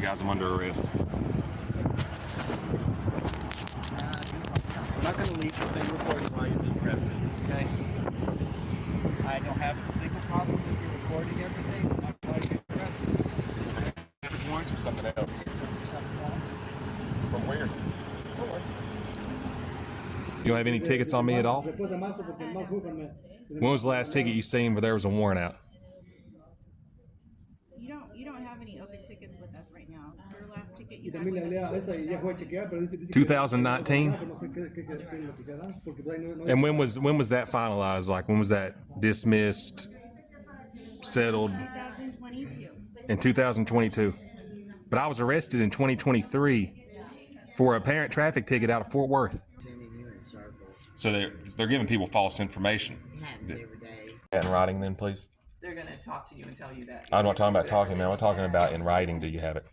Sorry guys, I'm under arrest. I'm not going to leave the thing recording while you're being arrested, okay? I don't have a single problem with you recording everything. I'm not going to get arrested. Warrants or something else? From where? You don't have any tickets on me at all? When was the last ticket you seen where there was a warrant out? You don't have any open tickets with us right now. Your last ticket you had with us was 2019? And when was that finalized? Like when was that dismissed, settled? 2022. In 2022. But I was arrested in 2023 for a apparent traffic ticket out of Fort Worth. So they're giving people false information. Happens every day. In writing then, please? They're going to talk to you and tell you that. I'm not talking about talking, man. I'm talking about in writing. Do you have it?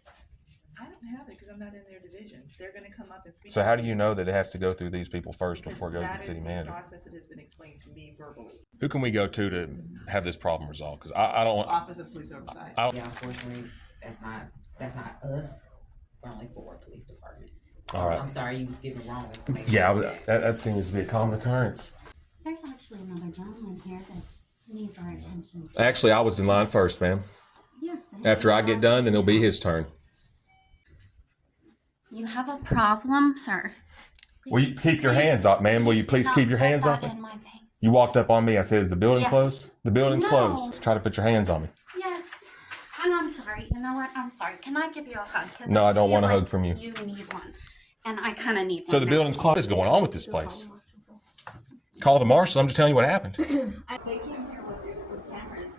I don't have it because I'm not in their division. They're going to come up and speak. So how do you know that it has to go through these people first before it goes to the That is city the manager? process that has been explained to me verbally. Who can we go to have this problem resolved? Because I don't want... Office of Police Oversight. Yeah, unfortunately, that's not us. We're only for police department. All right. I'm sorry you was given wrong information. Yeah, that seems to be a common occurrence. There's actually another gentleman here that needs our attention. Actually, I was in line first, ma'am. Yes. After I get done, then it'll be his turn. You have a problem, sir. Will you keep your hands off, ma'am? Will you please keep your hands off me? In my face. You walked up on me. I said, is the building Yes. closed? The building's No. closed. Try to put your hands on me. Yes. And I'm sorry. You know what? I'm sorry. Can I give you a hug? 'Cause No, I don't feel want a like hug from you. You need one. And I kind of need one. So the now. building's closed. What is going on with this place? Call the marshal. I'm just telling you what happened. They came here with cameras.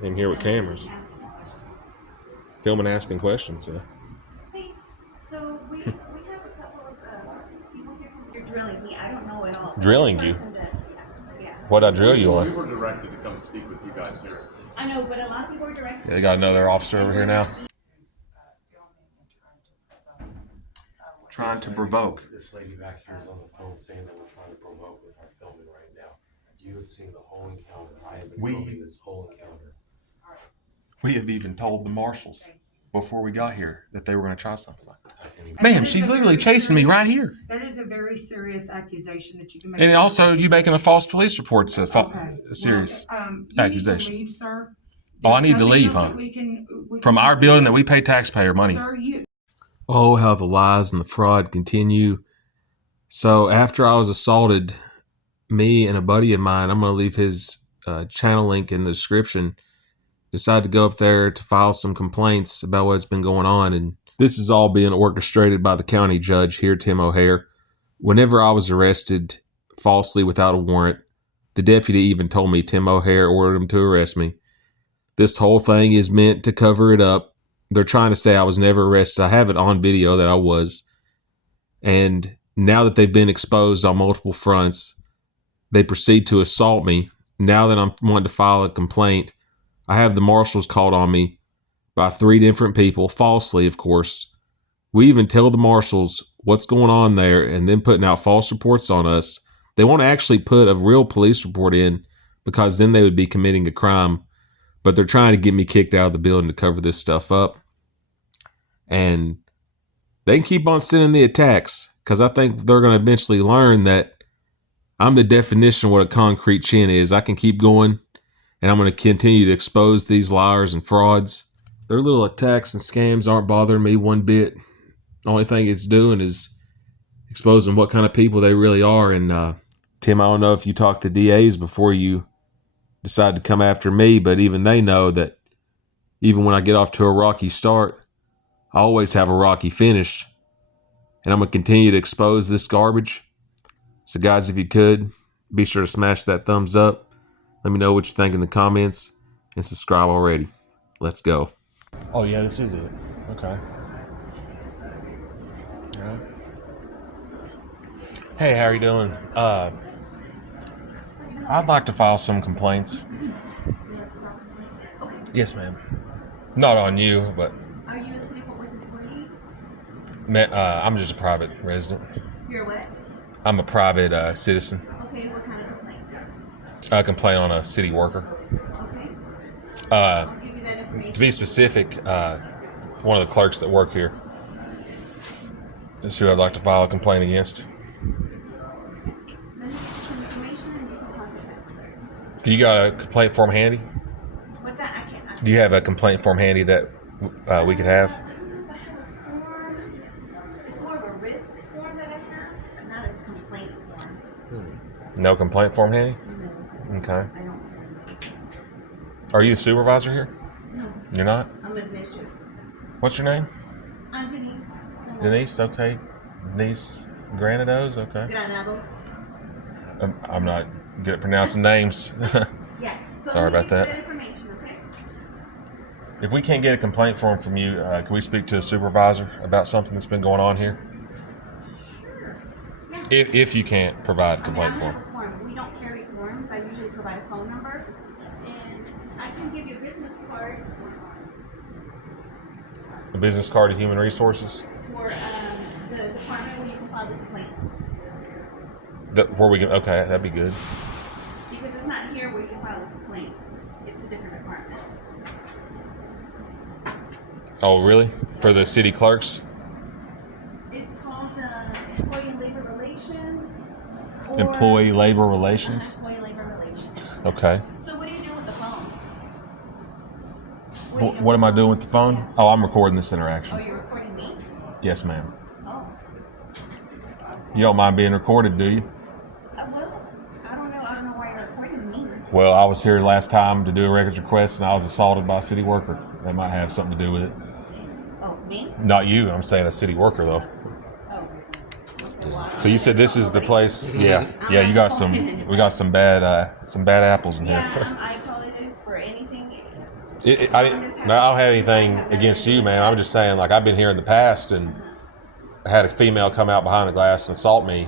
Came here with cameras. Asking questions. Filming, asking questions. Yeah. Hey, so we have a couple of people here. You're drilling me. I don't know at all. Drilling you? This person does. Yeah. What'd I drill you We on? were directed to come speak with you guys here. I know, but a lot of people are directed. They got another officer over here now. Trying to provoke. This lady back here is on the phone saying that we're trying to provoke with our filming right now. You have seen the whole encounter. I have been filming this whole encounter. We have even told the marshals before we got here that they were going to try something like that. Ma'am, she's literally chasing me right here. That is a very serious accusation that you can make. And also, you making a false police report's a Okay. serious You accusation. need to leave, sir. Oh, I There's need to nothing leave, else huh? that we can From our building that we pay taxpayer money. Sir, Oh, how the lies and the fraud continue. So after I was assaulted, me and a buddy of mine, I'm going to leave his channel link in the description, decided to go up there to file some complaints about what's been going on. And this is all being orchestrated by the county judge here, Tim O'Hare. Whenever I was arrested falsely without a warrant, the deputy even told me Tim O'Hare ordered him to arrest me. This whole thing is meant to cover it up. They're trying to say I was never arrested. I have it on video that I was. And now that they've been exposed on multiple fronts, they proceed to assault me. Now that I'm wanting to file a complaint, I have the marshals called on me by 3 different people, falsely, of course. We even tell the marshals what's going on there and then putting out false reports on us. They want to actually put a real police report in because then they would be committing a crime. But they're trying to get me kicked out of the building to cover this stuff up. And they can keep on sending the attacks because I think they're going to eventually learn that I'm the definition of what a concrete chin is. I can keep going, and I'm going to continue to expose these liars and frauds. Their little attacks and scams aren't bothering me one bit. The only thing it's doing is exposing what kind of people they really are. And Tim, I don't know if you talked to DAs before you decide to come after me, but even they know that even when I get off to a rocky start, I always have a rocky finish. And I'm going to continue to expose this garbage. So guys, if you could, be sure to smash that thumbs up. Let me know what you think in the comments and subscribe already. Let's go. Oh yeah, this is it. Okay. All right. Hey, how are you doing? I'd like to file some complaints. Yes, ma'am. Not on you, but Are you a city Fort Worth employee? I'm just a private resident. You're what? I'm a private citizen. Okay, what kind of complaint? I complain on a city worker. Okay. Uh, I'll give you that information. To be specific, one of the clerks that work here. This is who I'd like to file a complaint against. Let me get you some information and you can contact them. Do you got a complaint form handy? What's that? I can't. Do you have a complaint form handy that we could have? I don't know if I have a form. It's more of a risk form that I have, but not a complaint form. No complaint form handy? No. Okay. I don't have. Are you the supervisor here? No. You're not? I'm an administrative assistant. What's your name? I'm Denise. Denise, okay. Denise Granados, okay. Granados. I'm not good at pronouncing names. Yeah. So Sorry let me about get you that. information, okay? If we can't get a complaint form from you, can we speak to a supervisor about something that's been going on here? Sure. Yeah. If you can't provide a complaint I don't form. have a form. We don't carry forms. I usually provide a phone number, and I can give you a business card A business card of Human Resources? for the department where you can file the complaint. Where we can, okay, that'd be good. Because it's not here where you file the complaints. It's a different department. Oh, really? For the city clerks? It's called Employee and Labor Relations. Or Employee Labor Relations? Employee Labor Relations. Okay. So what do you do with the phone? What am I doing with the phone? Yeah. Oh, I'm recording this Oh, interaction. you're recording me? Yes, ma'am. Oh. You don't mind being recorded, do you? Well, I don't know why you're recording me. Well, I was here last time to do a records request, and I was assaulted by a city worker. That might have something to do with it. Oh, me? Not you. I'm saying a city worker, though. Oh. Okay, well, So you said this is the place? Yeah. Yeah. You got some. We got some bad apples in here. Yeah, I apologize for anything. I don't have anything against you, man. I'm just saying, like, I've been here in the past, and I had a female come out behind the glass and assault me,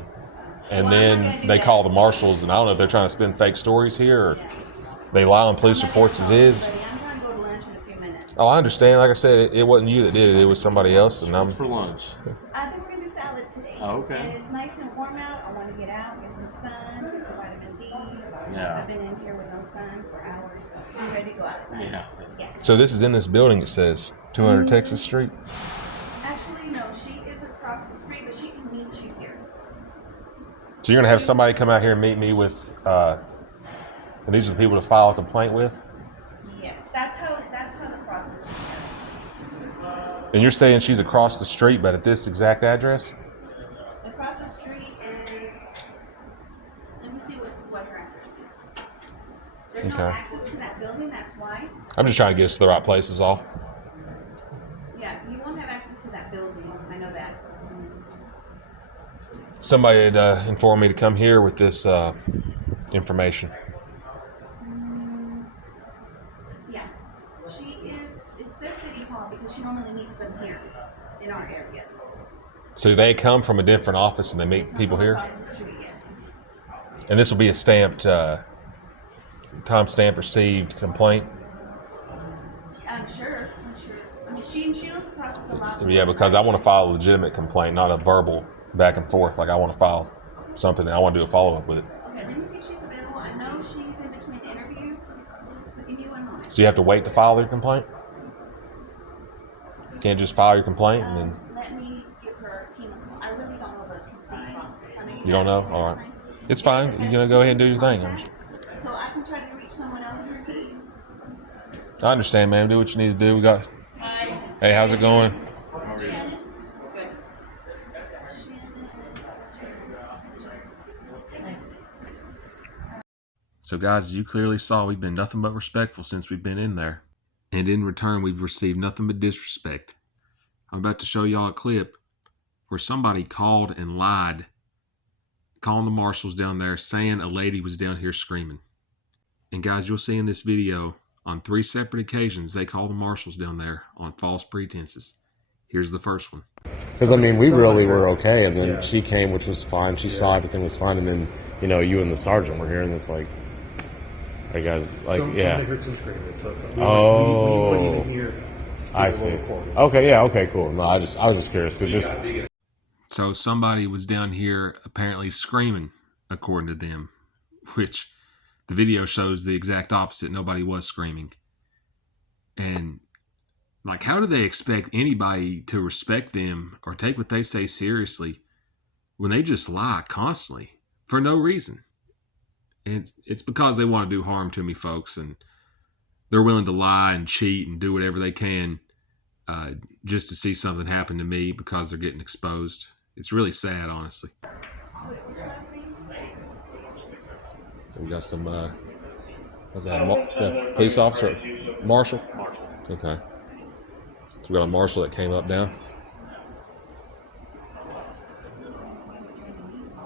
and Well, I'm not then gonna do they that. call the marshals, and I don't know if they're trying to spin fake stories here, or they lie on police reports as is. I'm trying to go to lunch in a few minutes. Oh, I understand. Like I said, it wasn't you that did it. It was somebody else, and I'm. What's for lunch? I think we're gonna do salad today. Oh, okay. And it's nice and warm out. I want to get out, get some sun, get some vitamin D. Yeah. I've been in here with no sun for hours, so I'm ready to go outside. Yeah. Yeah. So this is in this building. It says 200 Texas Street. Actually, no, she is across the street, but she can meet you here. So you're gonna have somebody come out here and meet me with, and these are the people to file a complaint with. Yes, that's how the process is done. And you're saying she's across the street, but at this exact address? Across the street is. Let me see what her address is. There's no Okay. access to that building. That's why. I'm just trying to get us to the right place is all. Yeah, you won't have access to that building. I know that. Somebody had informed me to come here with this information. Yeah, she is. It says City Hall because she normally meets them here in our area. So they come from a different office and they meet people here? Across the street, yes. And this will be a stamped, time-stamped received complaint? I'm sure. I mean, she knows the process a lot. Yeah, because I want to file a legitimate complaint, not a verbal back and forth. Like, I want to file something and I want to do a follow-up with it. Okay, let me see if she's available. I know she's in between interviews, so give me 1 moment. So you have to wait to file your complaint? You can't just file your complaint and then... Let me give her team a call. I really don't know the complete process. I mean, You don't know? All right. It's fine. You're going to go ahead and do your thing. So I can try to reach someone else in her team. I understand, man. Do what you need to do. We got... Hi. Hey, how's it going? Shannon? Good. So guys, as you clearly saw, we've been nothing but respectful since we've been in there. And in return, we've received nothing but disrespect. I'm about to show y'all a clip where somebody called and lied, calling the marshals down there, saying a lady was down here screaming. And guys, you'll see in this video, on 3 separate occasions, they call the marshals down there on false pretenses. Here's the first one. Because, I mean, we really were okay, and then she came, which was fine. She saw everything was fine, and then, you know, you and the sergeant were hearing this, like, hey, guys, like, yeah. Oh, I see. Okay, yeah, okay, cool. No, I was just curious. So somebody was down here apparently screaming, according to them, which the video shows the exact opposite. Nobody was screaming. And Like, how do they expect anybody to respect them or take what they say seriously when they just lie constantly for no reason? And it's because they want to do harm to me, folks, and they're willing to lie and cheat and do whatever they can just to see something happen to me because they're getting exposed. It's really sad, honestly. So we got some, what's that, the police officer? Marshal? Marshall. Okay. So we got a marshal that came up now.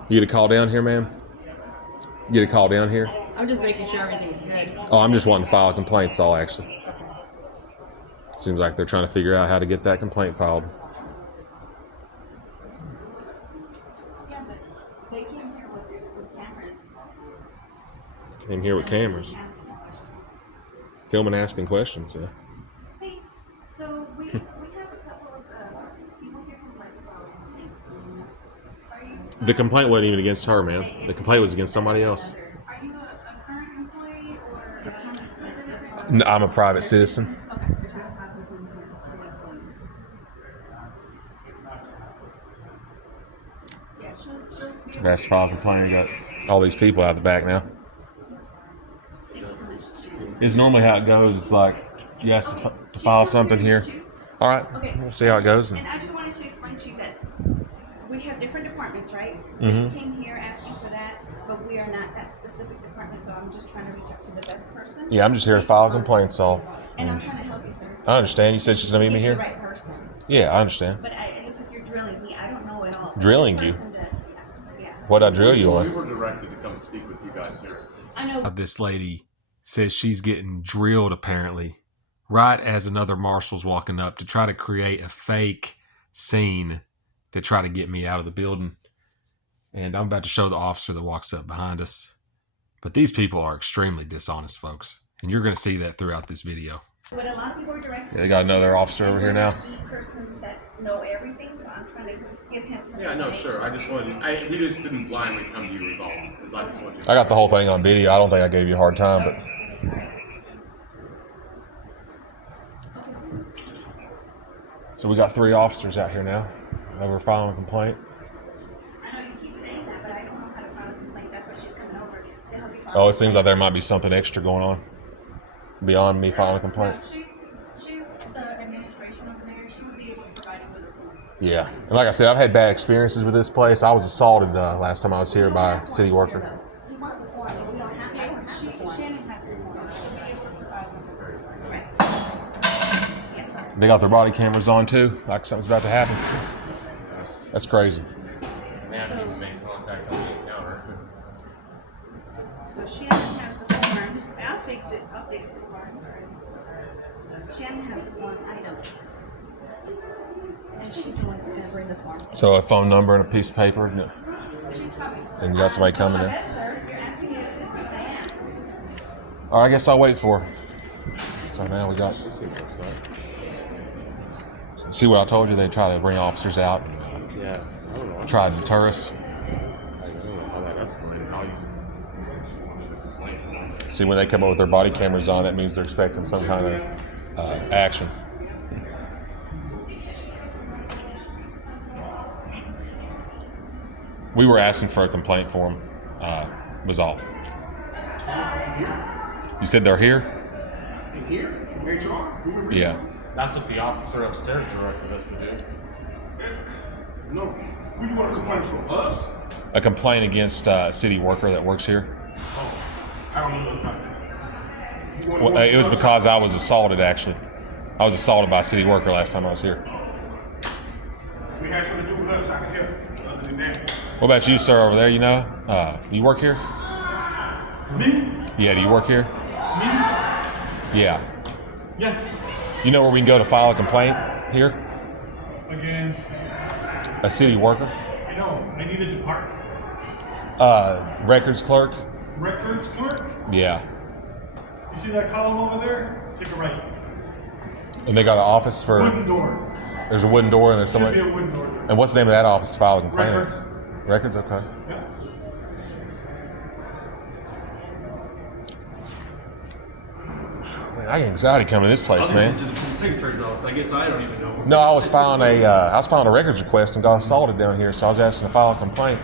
You get a call down here, ma'am? You get a call down here? I'm just making sure everything's good. Oh, I'm just wanting to file a complaint, that's all, actually. Seems like they're trying to figure out how to get that complaint filed. Yeah, but they came here with cameras. Came here with cameras. Asking questions. Filming, asking questions, yeah. Hey, so we have a couple of people here who like to file a complaint. Are you? The complaint wasn't even against her, man. The complaint was against somebody else. Are you a current employee or a citizen? No, I'm a private citizen. That's to file a complaint. You got all these people out the back now. It's normally how it goes. It's like you ask to file something here. All right, we'll see how it goes. And I just wanted to explain to you that we have different departments, right? So Mm-hmm. you came here asking for that, but we are not that specific department, so I'm just trying to reach out to the best person. Yeah, I'm just here to file complaints, all. And I'm trying to help you, sir. I understand. You said she's gonna meet me Get here. the right person. Yeah, I understand. But it looks like you're drilling me. I don't know at all. Drilling This you? person does, yeah. What'd I drill you We on? were directed to come speak with you guys here. I know. This lady says she's getting drilled, apparently, right as another marshal's walking up to try to create a fake scene to try to get me out of the building. And I'm about to show the officer that walks up behind us. But these people are extremely dishonest, folks. And you're going to see that throughout this video. But a lot of people are directed. Yeah, they got another officer over here now. Be persons that know everything, so I'm trying to give him some. Yeah, no, sure. I just wanted. We just didn't blindly come to you, is all. Is I just wanted you. I got the whole thing on video. I don't think I gave you a hard time, but... So we got 3 officers out here now. And we're filing a complaint. I know you keep saying that, but I don't know how to file a complaint. That's why she's coming over to help you file. Oh, it seems like there might be something extra going on beyond me filing a complaint. She's the administration over there. She would be able to provide you with a form. Yeah, and like I said, I've had bad experiences with this place. I was assaulted last time I was here by a city worker. He wants a form, but we don't have. I don't have the form. Shannon has the form. She'll be able to provide one. Yes, sir. They got their body cameras on too, like something's about to happen. That's crazy. They haven't even made contact on the encounter. So Shannon has the form. I'll fix it. I'll fix it. Sorry. Shannon has the form. I don't. And she's the one that's going to bring the form. So a phone number and a piece of paper, and you got somebody coming in. Yes, sir. You're asking me to assist you. I am. All right, I guess I'll wait for her. So now we got... See what I told you? They try to bring officers out and Yeah, I don't know. try to deter us. I don't know how that escalated. How you... See, when they come up with their body cameras on, that means they're expecting some kind of action. We were asking for a complaint form, was all. You said they're here? Here? From HR? Yeah. That's what the officer upstairs directed us to do. No. Who you want to complain from? Us? A complaint against a city worker that works here. I don't know about that. Well, it was because I was assaulted, actually. I was assaulted by a city worker last time I was here. We had something to do with us. I can help. Other than that. What about you, sir, over there, you know? Do you work here? Me? Yeah, do you work here? Me? Yeah. Yeah. You know where we can go to file a complaint here? Against. A city worker? I know. I need a department. Records clerk? Records clerk? Yeah. You see that column over there? Take a right. And they got an office for... Wooden door. There's a wooden door and there's Should be somebody... a wooden door. And what's the name of that office to file a complaint? Records. Records, okay. Yeah. Man, I get anxiety coming to this place, I'll man. just to the secretary's office. I guess I don't even know. No, I was filing a records request and got assaulted down here, so I was asking to file a complaint.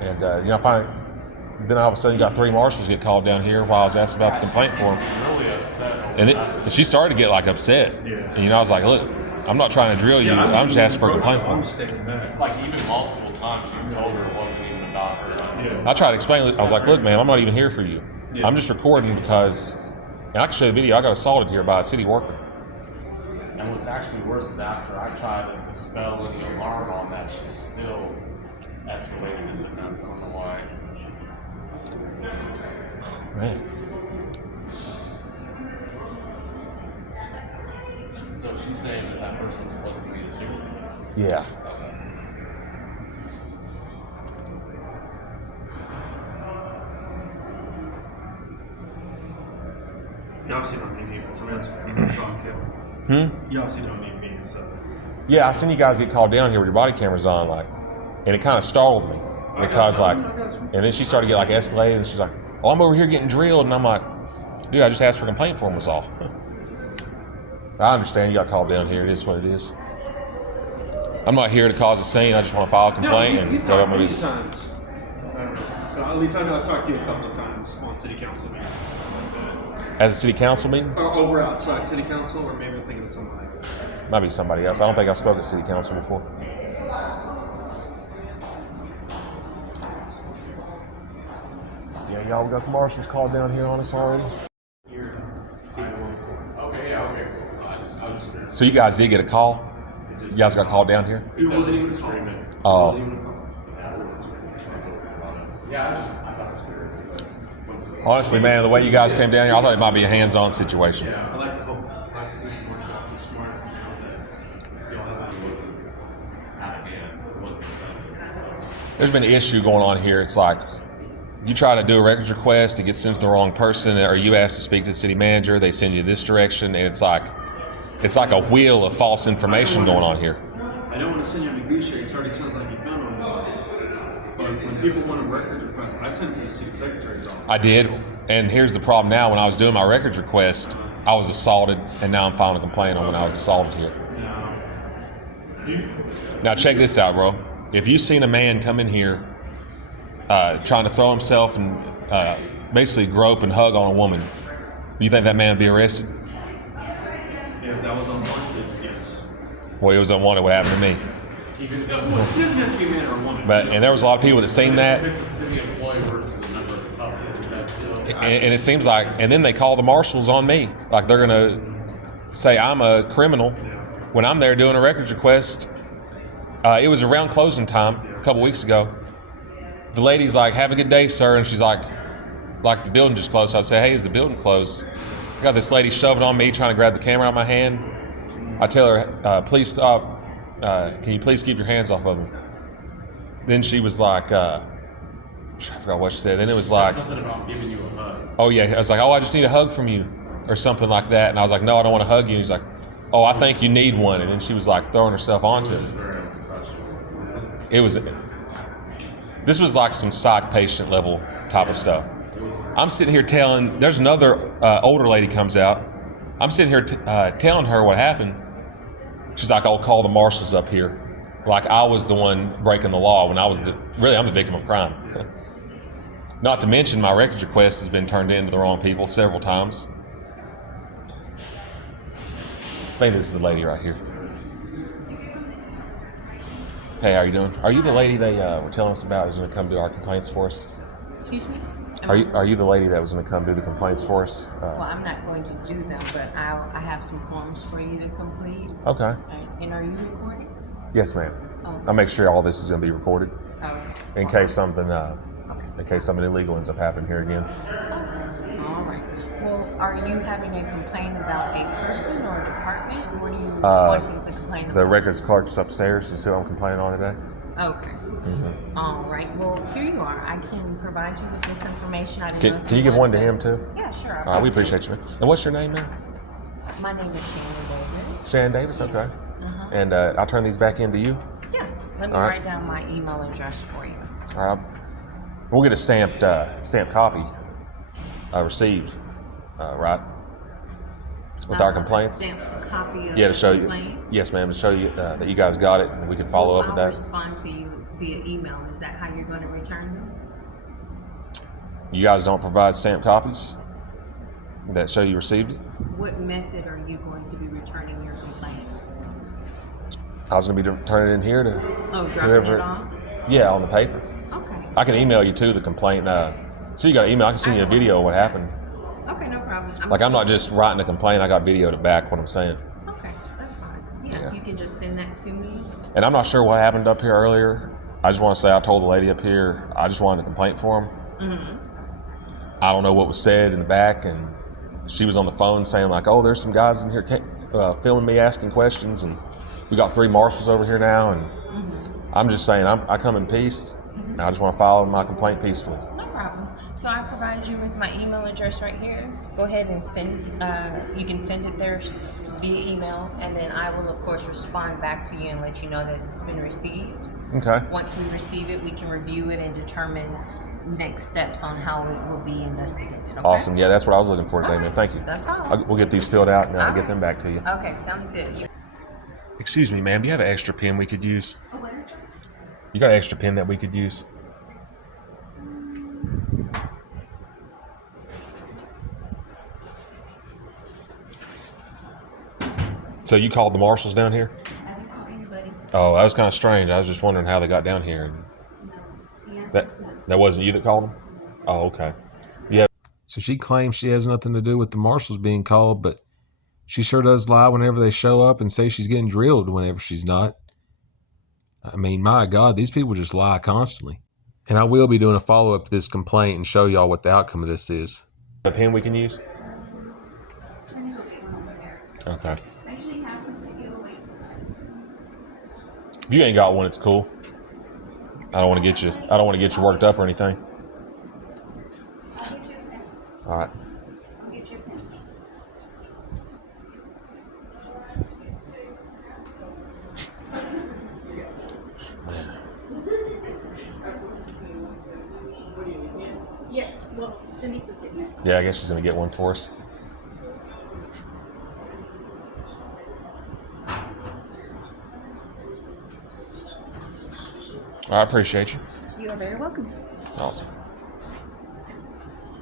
And then all of a sudden, you got 3 marshals get called down here while I was asking about the complaint form. Really upset. And she started to get like upset. Yeah. And I was like, look, I'm not trying to drill you. I'm just asking for a complaint form. I'm standing back. Like even multiple times you told her it wasn't even about her. Yeah. I tried to explain it. I was like, look, man, I'm not even here for you. Yeah. I'm just recording because, and I can show you the video, I got assaulted here by a city worker. And what's actually worse is after I tried to dispel any alarm on that, she still escalated in defense. I don't know why. Man. So she's saying that person's supposed to be the shooter? Yeah. You obviously don't need me, but somebody else can talk to. You obviously don't need me, so. Yeah, I seen you guys get called down here with your body cameras on, like, and it kind of startled me because, like, and then she started to get like escalated, and she's like, "Oh, I'm over here getting drilled," and I'm like, "Dude, I just asked for a complaint form was all." I understand you got called down here. It is what it is. I'm not here to cause a scene. I just want to file a complaint and go up my business. Times. I don't know. But at least I know I've talked to you a couple of times on city council meetings. At the city council meeting? Or over outside city council, or maybe I'm thinking of someone like that. Might be somebody else. I don't think I've spoken at city council before. Yeah, y'all, we got the marshals called down here on us already. Okay, yeah, okay, cool. I was just curious. So you guys did get a call? You guys got called down here? It wasn't even screaming. Oh. Yeah, I thought it was curious. Honestly, man, the way you guys came down here, I thought it might be a hands-on situation. Yeah, I like to hope. I like to think the marshal officer smart. That y'all have it wasn't out of hand. It wasn't. There's been an issue going on here. It's like you try to do a records request, it gets sent to the wrong person, or you ask to speak to the city manager, they send you this direction, and it's like a wheel of false information going on here. I don't want to send you on a goose chase. It already sounds like you've been on one. But when people want a record request, I send it to the city secretary's office. I did, and here's the problem now. When I was doing my records request, I was assaulted, and now I'm filing a complaint on when I was assaulted here. Now check this out, bro. If you've seen a man come in here trying to throw himself and basically grope and hug on a woman, you think that man would be arrested? If that was unwanted, yes. Well, he was unwanted. What happened to me? It doesn't have to be a man or a woman. But and there was a lot of people that seen that, If it's a city employee versus a member of the public, is that still? and it seems like, and then they call the marshals on me, like they're gonna say I'm a criminal when I'm there doing a records request. It was around closing time a couple weeks ago. The lady's like, "Have a good day, sir," and she's like the building just closed. So I say, "Hey, is the building closed?" I got this lady shoving on me, trying to grab the camera out of my hand. I tell her, "Please stop. Can you please keep your hands off of me?" Then she was like, I forgot what she said. Then it was like, Something about giving you a hug. "Oh yeah," I was like, "Oh, I just need a hug from you," or something like that. And I was like, "No, I don't want to hug you." And he's like, "Oh, I think you need one." And then she was like throwing herself onto it. Very unprofessional. It was. This was like some psych patient level type of stuff. I'm sitting here telling. There's another older lady comes out. I'm sitting here telling her what happened. She's like, "I'll call the marshals up here." Like I was the one breaking the law when I was I'm the victim of crime. Not to mention my records request has been turned in to the wrong people several times. I think this is the lady right here. Hey, how you doing? Are you the lady they were telling us about who's going to come do our complaints for us? Excuse me? Are you the lady that was going to come do the complaints for us? Well, I'm not going to do them, but I have some forms for you to complete. Okay. And are you recording? Yes, ma'am. Oh. I'll make sure all this is going to be recorded Okay. in case something illegal ends up happening here again. Okay. All right. Well, are you having a complaint about a person or a department? What are you wanting to complain about? The records clerks upstairs is who I'm complaining on today. Okay. Mm-hmm. All right. Well, here you are. I can provide you with this information. Can you give one to him too? Yeah, sure. All right, we appreciate you. And what's your name, man? My name is Shannon Davis. Shannon Davis, okay. And I'll turn these back into you. Yeah. Let me write down my email address for you. All right. We'll get a stamped copy received, right? With our a complaints? stamped copy of Yeah, to the show you. complaint? Yes, ma'am, to show you that you guys got it and we can follow up with I'll that. respond to you via email. Is that how you're going to return them? You guys don't provide stamped copies that show you received it? What method are you going to be returning your complaint? I was going to be returning it in here to Oh, dropping whoever. it off? Yeah, on the paper. Okay. I can email you too the complaint. So you got an email. I can send you a video of what happened. Okay, no problem. Like I'm not just writing a complaint. I got video to back what I'm saying. Okay, that's fine. Yeah, Yeah. you can just send that to me. And I'm not sure what happened up here earlier. I just want to say I told the lady up here I just wanted a complaint for him. Mm-hmm. I don't know what was said in the back, and she was on the phone saying like, "Oh, there's some guys in here filming me asking questions, and we got 3 marshals over here now." And I'm just saying I come in peace, and I just want to file my complaint peacefully. No problem. So I provided you with my email address right here. Go ahead and send. You can send it there via email, and then I will of course respond back to you and let you know that it's been received. Okay. Once we receive it, we can review it and determine next steps on how it will be investigated. Okay? Awesome. Yeah, that's what I was looking for today, man. Thank you. That's all. We'll get these filled out and All get right. them back to you. Okay, sounds good. Excuse me, ma'am. Do you have an extra pen we could use? Oh, what is it? You got an extra pen that we could use? So you called the marshals down here? I didn't call anybody. Oh, that was kind of strange. I was just wondering how they got down here. No. The answer is no. That wasn't you that called them? Oh, okay. Yeah. So she claims she has nothing to do with the marshals being called, but she sure does lie whenever they show up and say she's getting drilled whenever she's not. I mean, my God, these people just lie constantly. And I will be doing a follow-up to this complaint and show y'all what the outcome of this is. A pen we can use? Let me go get one over there. Okay. I usually have some to give away to friends. If you ain't got one, it's cool. I don't want to get you worked up or anything. I'll get you a pen. All right. I'll get you a pen. Man. Yeah, well, Denise is getting it. Yeah, I guess she's going to get one for us. I appreciate you. You are very welcome. Awesome.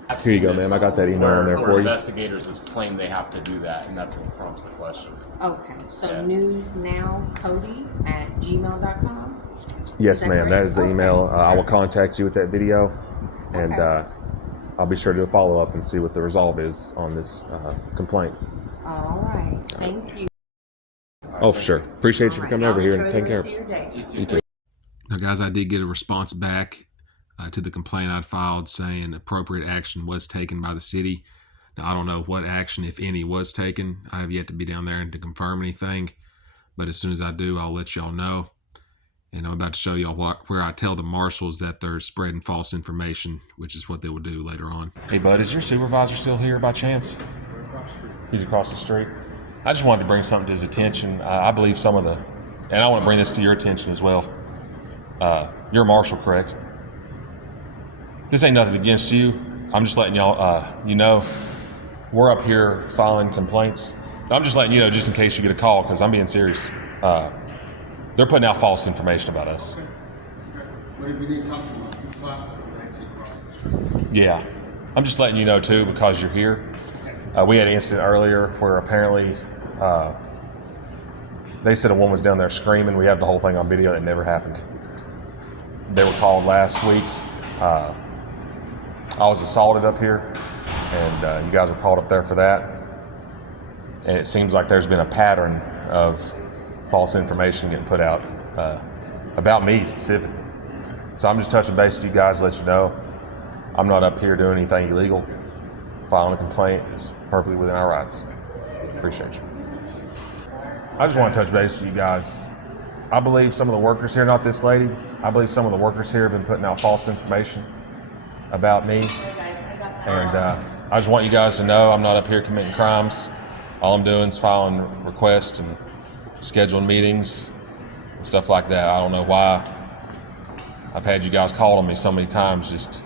I've Here you seen go, this ma'am. I got that email where- in there where for you. Investigators have claimed they have to do that, and that's what prompts the question. Okay, so Yeah. newsnowcody@gmail.com. Yes, that ma'am. correct? That is the Okay. email. I will contact you with that video, and Okay. I'll be sure to do a follow-up and see what the resolve is on this complaint. All right, thank you. Oh, for sure. Appreciate you for coming over here and taking care of us. You too. Now, guys, I did get a response back to the complaint I'd filed saying appropriate action was taken by the city. Now, I don't know what action, if any, was taken. I have yet to be down there and to confirm anything. But as soon as I do, I'll let y'all know. And I'm about to show y'all where I tell the marshals that they're spreading false information, which is what they will do later on. Hey, bud, is your supervisor still here by chance? He's across the street. I just wanted to bring something to his attention. I believe some of the, and I want to bring this to your attention as well. You're a marshal, correct? This ain't nothing against you. I'm just letting y'all, you know, we're up here filing complaints. I'm just letting you know just in case you get a call, because I'm being serious. They're putting out false information about us. But if you didn't talk to my supervisor, he's actually across the street. Yeah. I'm just letting you know, too, because you're here. We had an incident earlier where apparently they said a woman was down there screaming. We have the whole thing on video. That never happened. They were called last week. I was assaulted up here, and you guys were called up there for that. And it seems like there's been a pattern of false information getting put out about me specifically. So I'm just touching base with you guys to let you know I'm not up here doing anything illegal. Filing a complaint is perfectly within our rights. Appreciate you. I just want to touch base with you guys. I believe some of the workers here, not this lady, I believe some of the workers here have been putting out false information about me. And I just want you guys to know I'm not up here committing crimes. All I'm doing is filing requests and scheduling meetings and stuff like that. I don't know why I've had you guys call on me so many times just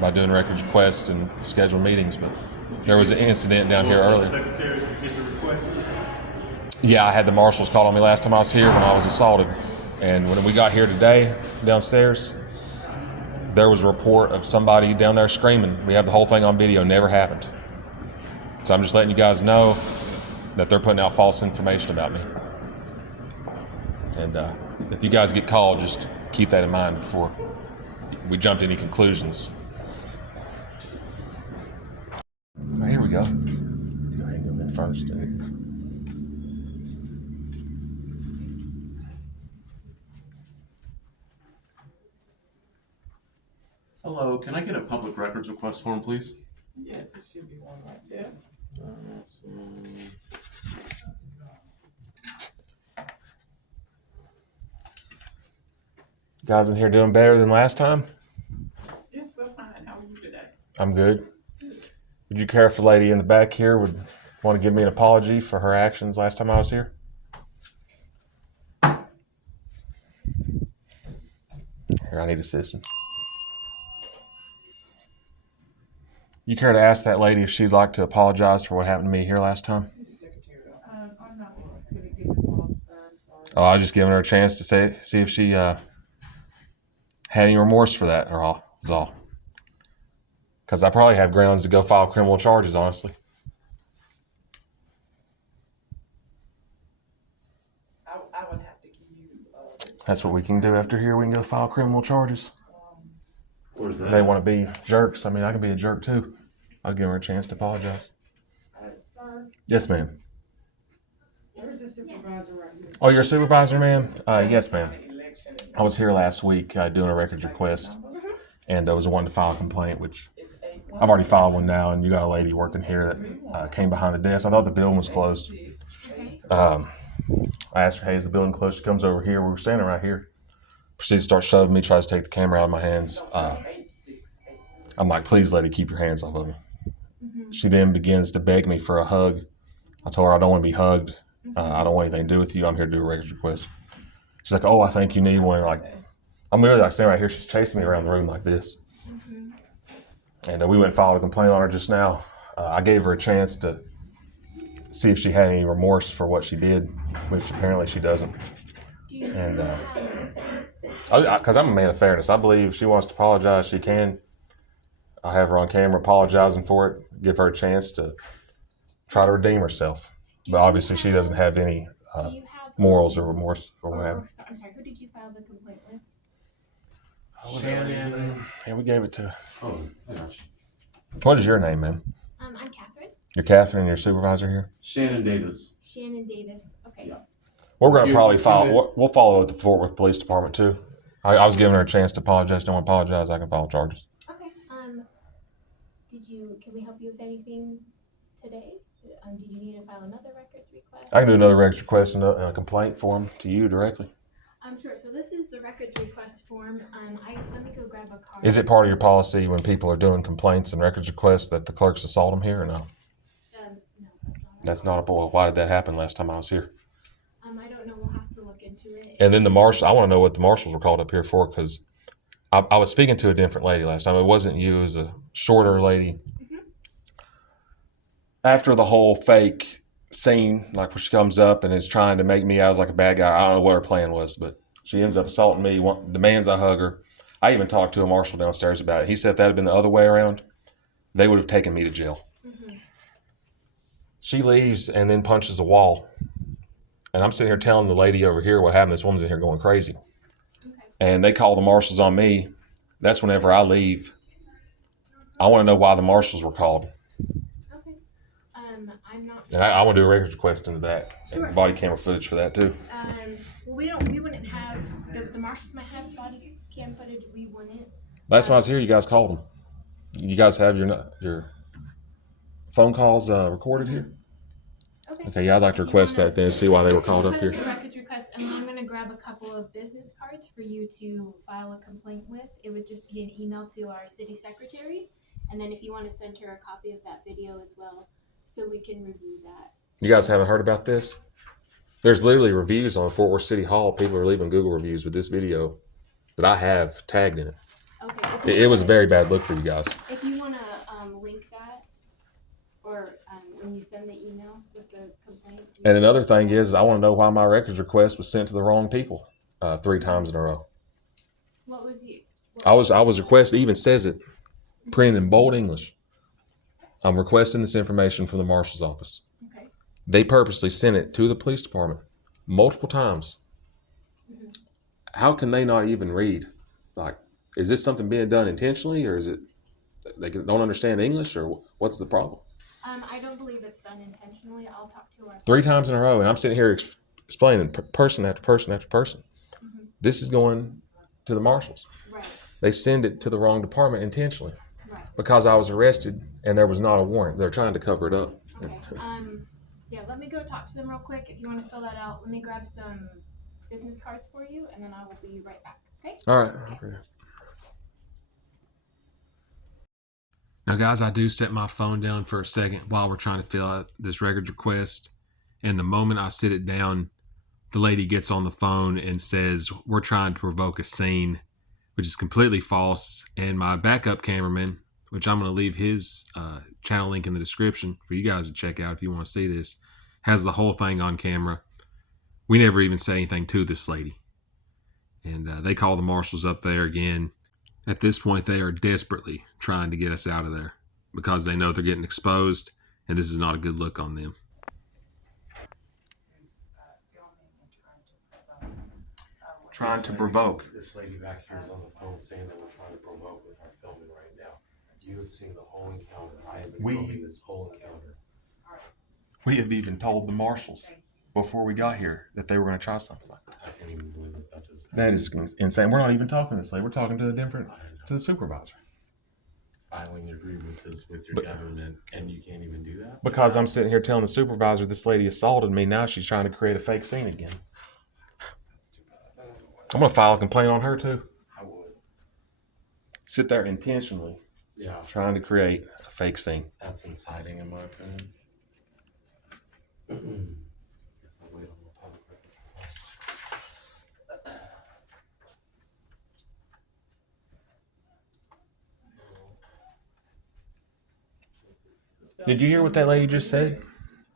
by doing records requests and scheduling meetings, but there was an incident down here earlier. Secretary, get Yeah, I had the marshals called on me last time I was here when I was assaulted. And when we got here today, downstairs, there was a report of somebody down there screaming. We have the whole thing on video. Never happened. So I'm just letting you guys know that they're putting out false information about me. And if you guys get called, just keep that in mind before we jump to any conclusions. All right, here we go. Go ahead and go in first. Hello, can I get a public records request form, please? Yes, there should be one right there. Guys in here doing better than last time? Yes, we're fine. How are you today? I'm good. Would you care if the lady in the back here would want to give me an apology for her actions last time I was here? Here, I need a citizen. You care to ask that lady if she'd like to apologize for what happened to me here last time? I'm not going to get involved, son. Sorry. Oh, I was just giving her a chance to see if she had any remorse for that, or all is all. Because I probably have grounds to go file criminal charges, honestly. I would have to give you. That's what we can do after here. We can go file criminal charges. Where's that? They want to be jerks. I mean, I can be a jerk too. I'll give her a chance to apologize. Sir, Yes, ma'am. where's the supervisor right here? Oh, you're a supervisor, ma'am? Yes, ma'am. I was here last week doing a records request, and I was wanting to file a complaint, which I've already filed one now, and you got a lady working here that came behind the desk. I thought the building was closed. I asked her, hey, is the building closed? She comes over here. We were standing right here. Proceeds to start shoving me, tries to take the camera out of my hands. I'm like, please, lady, keep your hands off of me. She then begins to beg me for a hug. I told her I don't want to be hugged. I don't want anything to do with you. I'm here to do a records request. She's like, oh, I think you need one. Like, I'm literally like standing right here. She's chasing me around the room like this. And we went and filed a complaint on her just now. I gave her a chance to see if she had any remorse for what she did, which apparently she doesn't. And because I'm a man of fairness, I believe if she wants to apologize, she can. I have her on camera apologizing for it. Give her a chance to try to redeem herself. But obviously, she doesn't have any morals or remorse or whatever. I'm sorry, who did you file the complaint with? Shannon. Yeah, we gave it to her. Oh, I got you. What is your name, man? I'm Catherine. You're Catherine, your supervisor here? Shannon Davis. Shannon Davis. Okay. Yeah. We're going to probably file, we'll follow with the Fort Worth Police Department too. I was giving her a chance to apologize. Don't want to apologize, I can file charges. Okay. Can we help you with anything today? Did you need to file another records request? I can do another records request and a complaint form to you directly. Sure. So this is the records request form. Let me go grab a card. Is it part of your policy when people are doing complaints and records requests that the clerks assault them here or no? No, That's not a boy. Why did that happen last time I was here? I don't know. We'll have to look into it. And then the marshal, I want to know what the marshals were called up here for, because I was speaking to a different lady last time. It wasn't you. It was a shorter lady. After the whole fake scene, like when she comes up and is trying to make me out as like a bad guy, I don't know what her plan was, but she ends up assaulting me, demands I hug her. I even talked to a marshal downstairs about it. He said if that had been the other way around, they would have taken me to jail. She leaves and then punches a wall. And I'm sitting here telling the lady over here what happened. This woman's in here going crazy. And they call the marshals on me. That's whenever I leave. I want to know why the marshals were called. Okay. I'm not. And I want to do a records request into that. Sure. And body camera footage for that too. Well, we wouldn't have, the marshals might have body cam footage, we wouldn't. Last time I was here, you guys called them. You guys have your phone calls recorded here? Okay, yeah, I'd like to request that then, see why they were called up here. The records request, and I'm going to grab a couple of business cards for you to file a complaint with. It would just be an email to our city secretary, and then if you want to send her a copy of that video as well, so we can review that. You guys haven't heard about this? There's literally reviews on Fort Worth City Hall. People are leaving Google reviews with this video that I have tagged in it. Okay. It was a very bad look for you guys. If you want to link that, or when you send the email with with the complaint. And another thing is I want to know why my records request was sent to the wrong people 3 times in a row. What was you? I was requested, even says it, printed in bold English. I'm requesting this information from the marshal's office. Okay. They purposely sent it to the police department multiple times. Mm-hmm. How can they not even read? Like, is this something being done intentionally, or is it they don't understand English, or what's the problem? I don't believe it's done intentionally. I'll talk to our 3 times in a row, and I'm sitting here explaining person after person after person. Mm-hmm. This is going to the marshals. Right. They send it to the wrong department intentionally. Right. Because I was arrested and there was not a warrant. They're trying to cover it up. Okay. Yeah, let me go talk to them real quick. If you want to fill that out, let me grab some business cards for you, and then I will be right back. Okay? All right. Okay. Now, guys, I do set my phone down for a second while we're trying to fill out this records request. And the moment I sit it down, the lady gets on the phone and says, we're trying to provoke a scene, which is completely false. And my backup cameraman, which I'm going to leave his channel link in the description for you guys to check out if you want to see this, has the whole thing on camera. We never even said anything to this lady. And they call the marshals up there again. At this point, they are desperately trying to get us out of there because they know they're getting exposed, and this is not a good look on them. Trying to provoke. This lady back here is on the phone saying that we're trying to provoke with our filming right now. You have seen the whole encounter. I have been filming this whole encounter. We have even told the marshals before we got here that they were going to try something like that. I can't even believe that just That is insane. We're not even talking to this lady. We're talking to the supervisor. Filing your grievances with your government, and you can't even do that? Because I'm sitting here telling the supervisor this lady assaulted me. Now she's trying to create a fake scene again. That's too bad. I'm going to file a complaint on her too. I would. Sit there intentionally trying to create a fake scene. That's inciting, in my opinion. Guess I'll wait on the public record first. Did you hear what that lady just said?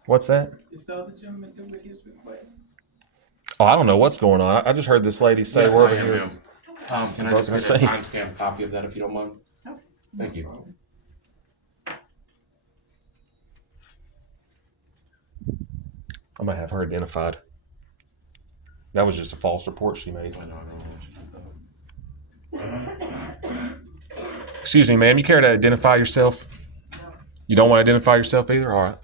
What's that? Does the gentleman do with his request? Oh, I don't know what's going on. I just heard this lady say, Yes, "We're I over am, here." ma'am. Can I just get a timestamp copy of that if you don't mind? Okay. Thank you. I'm gonna have her identified. That was just a false report she made. I know, I don't know. Excuse me, ma'am. You care to identify yourself? You don't want to identify yourself either? All right.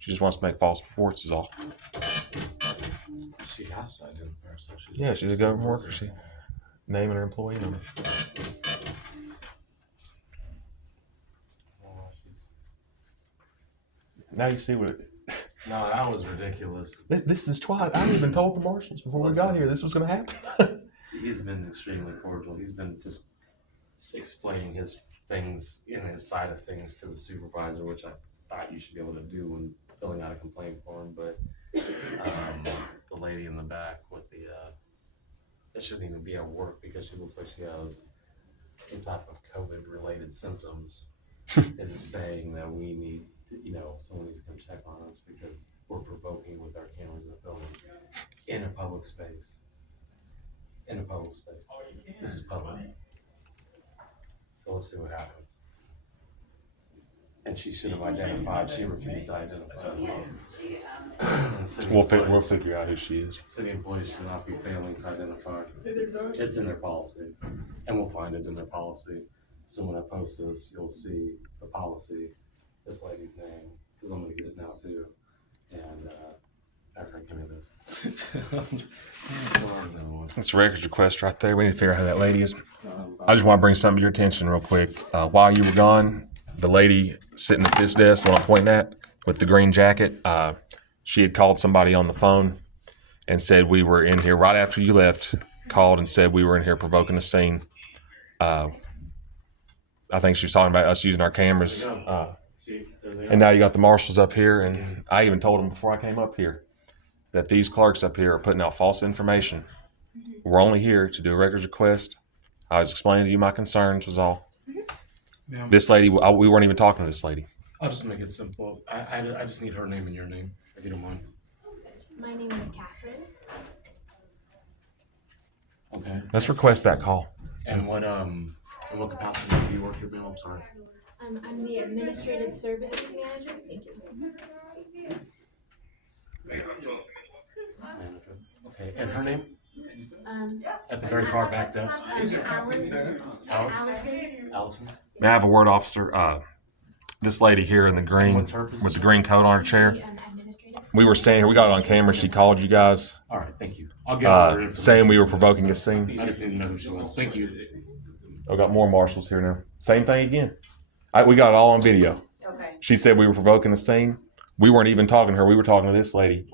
She just wants to make false reports is all. She has to identify herself. She's a government worker. She naming her employee number. Now you see what it... No, that was ridiculous. This is twice. I even told the marshals before we got here this was going to happen. He's been extremely cordial. He's been just explaining his things, his side of things to the supervisor, which I thought you should be able to do when filling out a complaint form. But the lady in the back with the, that shouldn't even be at work because she looks like she has some type of COVID-related symptoms, is saying that we need to, someone needs to come check on us because we're provoking with our cameras and filming in a public space. In a public space. This is public. So let's see what happens. And she should have identified. She refused to identify as well. We'll figure out who she is. City employees should not be failing to identify. It's in their policy. And we'll find it in their policy. So when I post this, you'll see the policy, this lady's name, because I'm going to get it now too. And after give me this. That's a records request right there. We need to figure out who that lady is. I just want to bring something to your attention real quick. While you were gone, the lady sitting at this desk, what I'm pointing at, with the green jacket, she had called somebody on the phone and said we were in here right after you left, called and said we were in here provoking a scene. I think she was talking about us using our cameras. And now you got the marshals up here, and I even told them before I came up here that these clerks up here are putting out false information. We're only here to do a records request. I was explaining to you my concerns was all. Ma'am. This lady, we weren't even talking to this lady. I'll just make it simple. I just need her name and your name. Let's request that call. And what capacity do you work here, ma'am? I'm sorry. I'm the administrative services manager. Thank you. Manager. Okay, and her name? At the At very far back desk. Allison. May I have a word, officer? This lady here in the green with the green coat on her chair. We were saying we got it on camera. She called you guys. All right, thank you. I'll get her saying we were provoking a scene. I just didn't know who she was. Thank you. I got more marshals here now. Same thing again. We got it all on video. Okay. She said we were provoking a scene. We weren't even talking to her. We were talking to this lady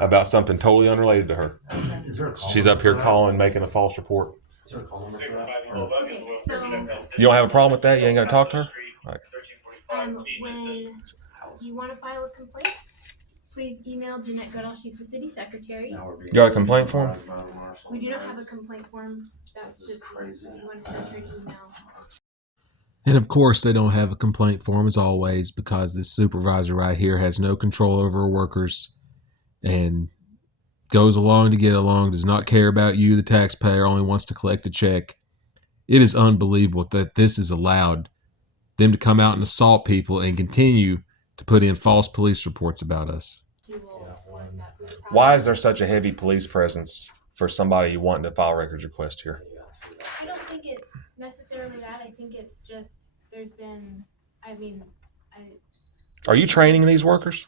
about something totally unrelated to her. Is there a call? She's up here calling, making a false report. Is there a call number for that? Okay, so You don't have a problem with that? You ain't gonna talk to her? All right. when you want to file a complaint, please email Jeanette Goodall. She's the city secretary. You got a complaint form? We do not have a complaint form. That's just if you want to send her an email. And of course, they don't have a complaint form as always because this supervisor right here has no control over her workers and goes along to get along, does not care about you, the taxpayer, only wants to collect a check. It is unbelievable that this is allowed them to come out and assault people and continue to put in false police reports about us. Why is there such a heavy police presence for somebody wanting to file a records request here? I don't think it's necessarily that. I think it's just there's been. Are you training these workers?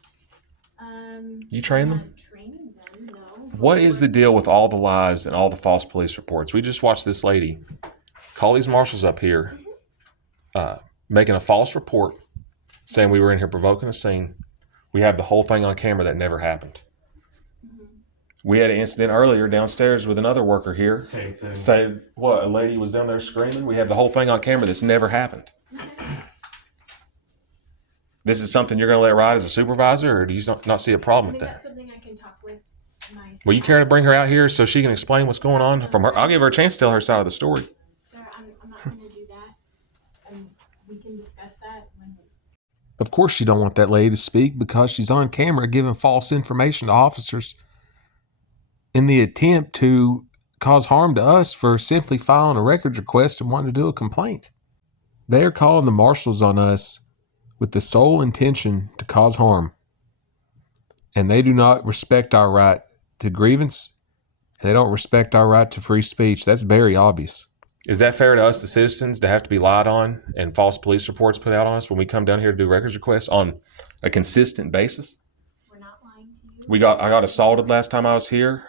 You train them? Training them, no. What is the deal with all the lies and all the false police reports? We just watched this lady call these marshals up here, making a false report, saying we were in here provoking a scene. We have the whole thing on camera that never happened. We had an incident earlier downstairs with another worker here. Same thing. Say what? A lady was down there screaming. We have the whole thing on camera that's never happened. This is something you're going to let ride as a supervisor, or do you not see a problem with that? That's something I can talk with my. Will you care to bring her out here so she can explain what's going on from her? I'll give her a chance to tell her side of the story. Sir, I'm not going to do that. We can discuss that when. Of course, you don't want that lady to speak because she's on camera giving false information to officers in the attempt to cause harm to us for simply filing a records request and wanting to do a complaint. They are calling the marshals on us with the sole intention to cause harm. And they do not respect our right to grievance. They don't respect our right to free speech. That's very obvious. Is that fair to us, the citizens, to have to be lied on and false police reports put out on us when we come down here to do records requests on a consistent basis? We're not lying to you. I got assaulted last time I was here.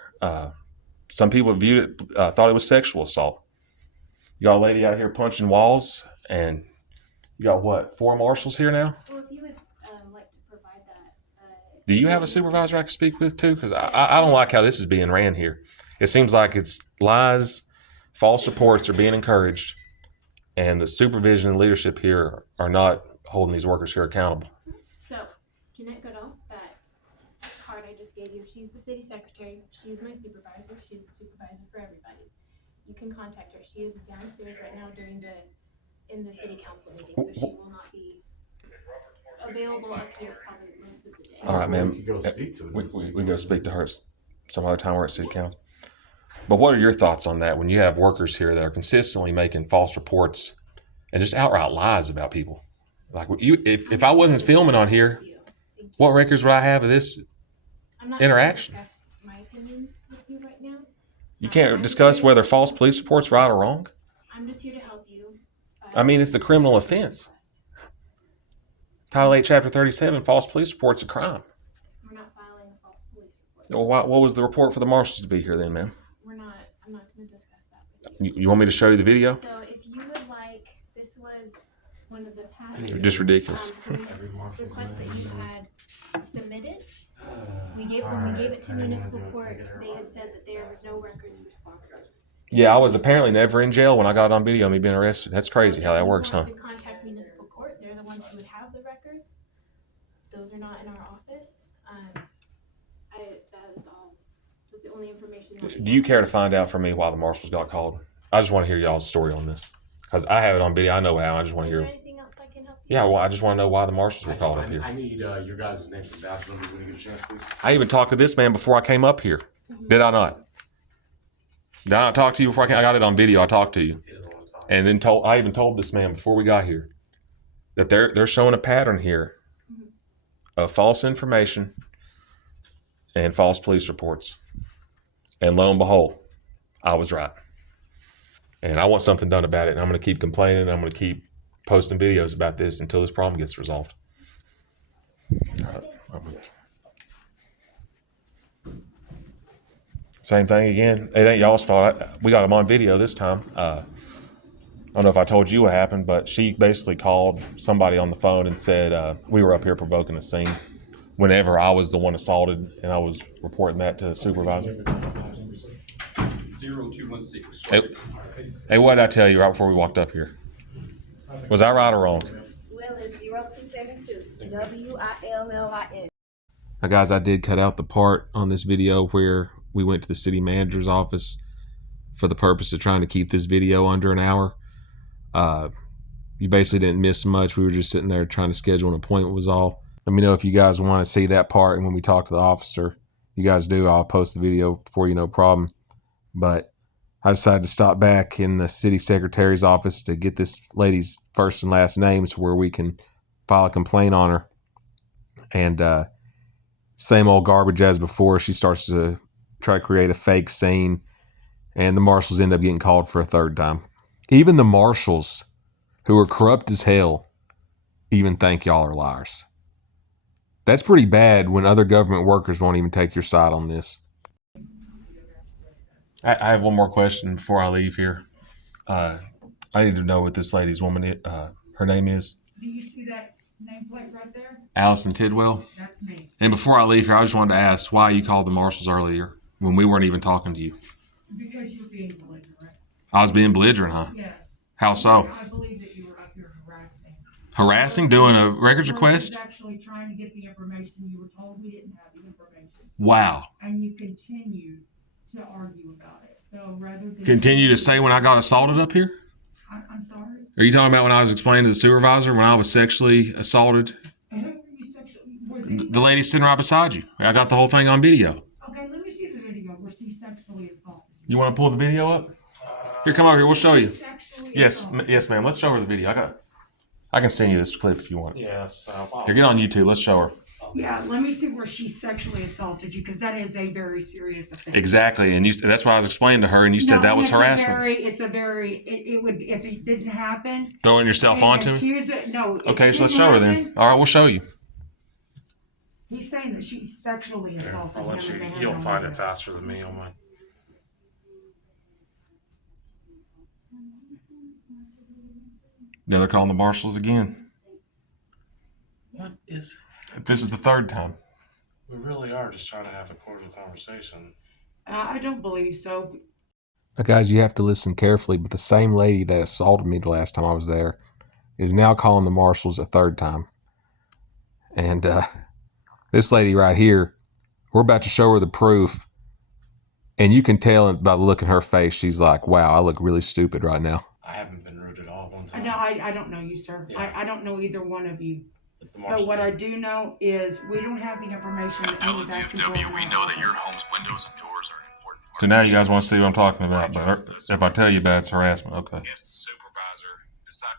Some people viewed it, thought it was sexual assault. You got a lady out here punching walls, and you got what, 4 marshals here now? Well, if you would like to provide that. Do you have a supervisor I can speak with too? Because I don't like how this is being ran here. It seems like it's lies, false reports are being encouraged, and the supervision and leadership here are not holding these workers here accountable. So, Jeanette Goodall, that card I just gave you, she's the city secretary. She's my supervisor. She's the supervisor for everybody. You can contact her. She is downstairs right now in the city council meeting, so she will not be available up here probably most of the day. All right, ma'am. We can go speak to her. We go speak to her some other time. We're at city council. But what are your thoughts on that when you have workers here that are consistently making false reports and just outright lies about people? Like if I wasn't filming on here, what records would I have of this interaction? I'm not going to discuss my opinions with you right now. You can't discuss whether false police reports are right or wrong. I'm just here to help you. I mean, it's a criminal offense. Title 8, Chapter 37, false police report's a crime. We're not filing a false police report. Well, what was the report for the marshals to be here then, ma'am? I'm not going to discuss that with you. You want me to show you the video? So if you would like, this was one of the past. You're just ridiculous. Police requests that you had submitted. When we gave it to municipal court, they had said that there were no records responsive. Yeah, I was apparently never in jail when I got on video of me being arrested. That's crazy how that works, huh? To contact municipal court, they're the ones who would have the records. Those are not in our office. That is all. That's the only information. Do you care to find out for me why the marshals got called? I just want to hear y'all's story on this. Because I have it on video. I know how. I just want to hear. Is there anything else I can help you? Yeah, well, I just want to know why the marshals were called up here. I need your guys' names and badge numbers when you get a chance, please. I even talked to this man before I came up here. Did I not? Did I not talk to you before I got it on video? I talked to you. And then I even told this man before we got here that they're showing a pattern here of false information and false police reports. And lo and behold, I was right. And I want something done about it. And I'm going to keep complaining. And I'm going to keep posting videos about this until this problem gets resolved. Same thing again. It ain't y'all's fault. We got them on video this time. I don't know if I told you what happened, but she basically called somebody on the phone and said we were up here provoking a scene whenever I was the one assaulted, and I was reporting that to the supervisor. 0216. Hey, what did I tell you right before we walked up here? Was I right or wrong? Will is 0272. WILLIN. Now, guys, I did cut out the part on this video where we went to the city manager's office for the purpose of trying to keep this video under an hour. You basically didn't miss much. We were just sitting there trying to schedule an appointment was all. Let me know if you guys want to see that part, and when we talk to the officer, you guys do, I'll post the video for you, no problem. But I decided to stop back in the city secretary's office to get this lady's first and last names where we can file a complaint on her. And same old garbage as before. She starts to try to create a fake scene, and the marshals end up getting called for a third time. Even the marshals, who are corrupt as hell, even think y'all are liars. That's pretty bad when other government workers won't even take your side on this. I have one more question before I leave here. I need to know what this lady's her name is. Do you see that nameplate right there? Allison Tidwell. That's me. And before I leave here, I just wanted to ask why you called the marshals earlier when we weren't even talking to you. Because you're being belligerent. I was being belligerent, huh? Yes. How so? I believe that you were up here harassing. Harassing? Doing a records request? I was actually trying to get the information. You were told we didn't have the information. Wow. And you continued to argue about it. So rather than Continue to say when I got assaulted up here? I'm sorry? Are you talking about when I was explaining to the supervisor when I was sexually assaulted? Who were you sexually? The lady sitting right beside you. I got the whole thing on video. Okay, let me see the video where she sexually assaulted You want to pull the video up? Here, come over here. We'll show you. Yes, ma'am. Let's show her the video. I can send you this clip if you want. Yes. Here, get on YouTube. Let's show her. Yeah, let me see where she sexually assaulted you, because that is a very serious offense. Exactly, and that's what I was explaining to her, and you said that was harassment. It would, if it didn't happen. Throwing yourself onto me? No. Okay, so let's show her then. All right, we'll show you. He's saying that she sexually assaulted him. I'll let you. You'll find it faster than me on mine. Yeah, they're calling the marshals again. What is? This is the third time. We really are just trying to have a cordial conversation. I don't believe so. Now, guys, you have to listen carefully, but the same lady that assaulted me the last time I was there is now calling the marshals a third time. And this lady right here, we're about to show her the proof, and you can tell by the look in her face, she's like, wow, I look really stupid right now. I haven't been rude at all one time. No, I don't know you, sir. Yeah. I don't know either one of you. But what I do know is we don't have the information that he was asking for. DFW, we know that your home's windows and doors are an important part. So now you guys want to see what I'm talking about, but if I tell you that, it's harassment. Okay. Yes, the supervisor decided.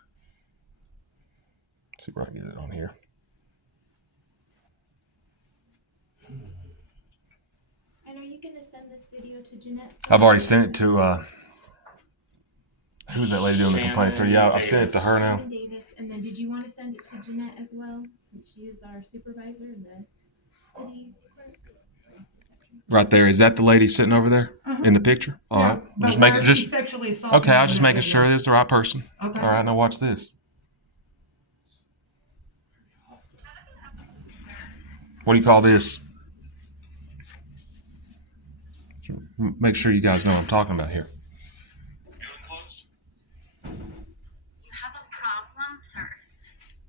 See if I can get it on here. And are you going to send this video to Jeanette? I've already sent it to, who's that lady doing the complaint? So yeah, I've sent it to her now. Shannon Davis, and then did you want to send it to Jeanette as well, since she is our supervisor in the city clerk? Right there. Is that the lady sitting over there in the picture? All right. Just make it just sexually assaulted. Okay, I was just making sure this is the right person. Okay. All right, now watch this. What do you call this? Make sure you guys know what I'm talking about here. You have a problem, sir?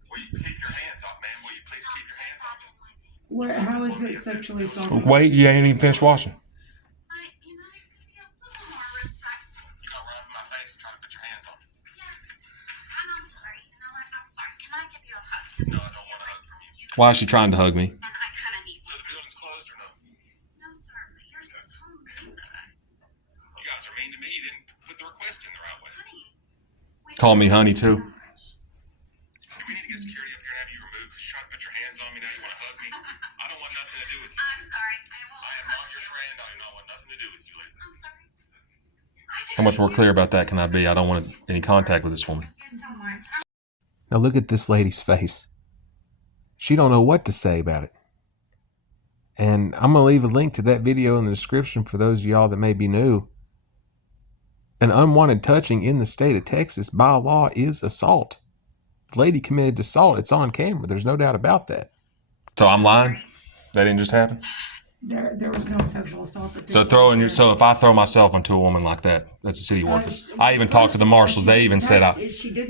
Will you keep your hands off, man? Will you please keep your hands off? How is it sexually assaulted? Wait, you ain't even finished washing. You know, you could be a little more respectful. You're not running in my face and trying to put your hands on me. Yes. And I'm sorry. You know what? I'm sorry. Can I give you a hug? No, I don't want a hug from you. Why is she trying to hug me? And I kind of need So the building's closed or no? No, sir. But you're so mean to us. You guys are mean to me. You didn't put the request in the right way. Call me honey too. Do we need to get security up here and have you removed because you're trying to put your hands on me now? You want to hug me? I don't want nothing to do with you. I'm sorry. I am not your friend. I do not want nothing to do with you, lady. I'm sorry. How much more clear about that can I be? I don't want any contact with this woman. Thank you so much. Now look at this lady's face. She don't know what to say about it. And I'm going to leave a link to that video in the description for those of y'all that may be new. An unwanted touching in the state of Texas by law is assault. The lady committed assault. It's on camera. There's no doubt about that. So I'm lying? That didn't just happen? There was no sexual assault. So if I throw myself into a woman like that, that's a city worker. I even talked to the marshals. They even said,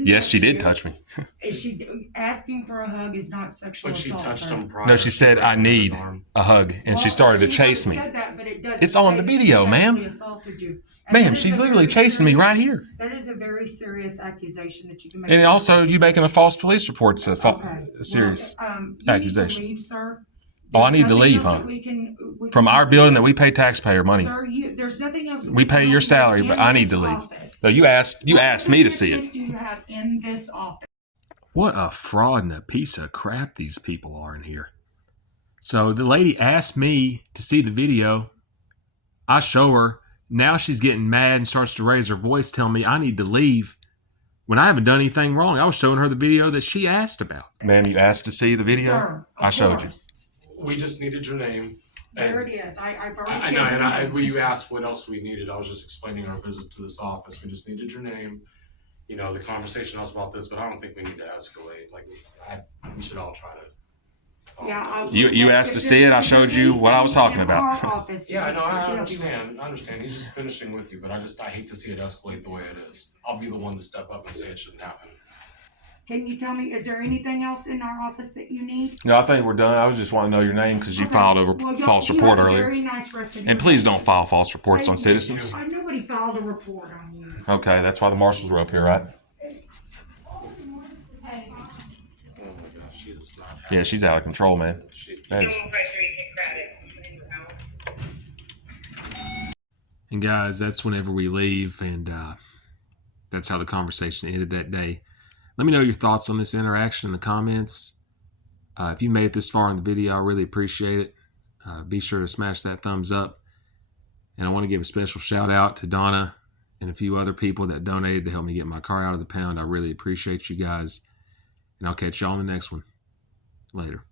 yes, she did touch me. Is she asking for a hug is not sexual assault? But she touched him prior. No, she said, I need a hug. And she started to chase me. Said that, but it doesn't It's on say the that she video, ma'am. sexually assaulted you. And Ma'am, that is she's a literally very chasing me right here. That is a very serious accusation that you can make. And also, you making a false police report's a serious you accusation. Need to leave, sir. Oh, I need to leave, huh? From our building that we pay taxpayer money. Sir, there's nothing else. We pay your salary, but I need to leave. So you asked me to see it. Do you have in this office? What a fraud and a piece of crap these people are in here. So the lady asked me to see the video. I show her. Now she's getting mad and starts to raise her voice, telling me I need to leave when I haven't done anything wrong. I was showing her the video that she asked about. Ma'am, you asked to see the video? Sir, I showed you. We just needed your name. There it is. I've already I know, and when you asked what else we needed, I was just explaining our visit to this office. We just needed your name. You know, the conversation was about this, but I don't think we need to escalate. Like, we should all try to. You asked to see it. I showed you what I was talking about. Yeah, I know. I understand. He's just finishing with you, but I hate to see it escalate the way it is. I'll be the one to step up and say it shouldn't happen. Can you tell me, is there anything else in our office that you need? No, I think we're done. I was just wanting to know your name because you filed a false report earlier. Very nice rest of and please don't file false reports on citizens. Nobody filed a report on you. Okay, that's why the marshals were up here, right? Yeah, she's out of control, man. And guys, that's whenever we leave, and that's how the conversation ended that day. Let me know your thoughts on this interaction in the comments. If you made it this far in the video, I really appreciate it. Be sure to smash that thumbs up. And I want to give a special shout out to Donna and a few other people that donated to help me get my car out of the pound. I really appreciate you guys. And I'll catch you all on the next one. Later.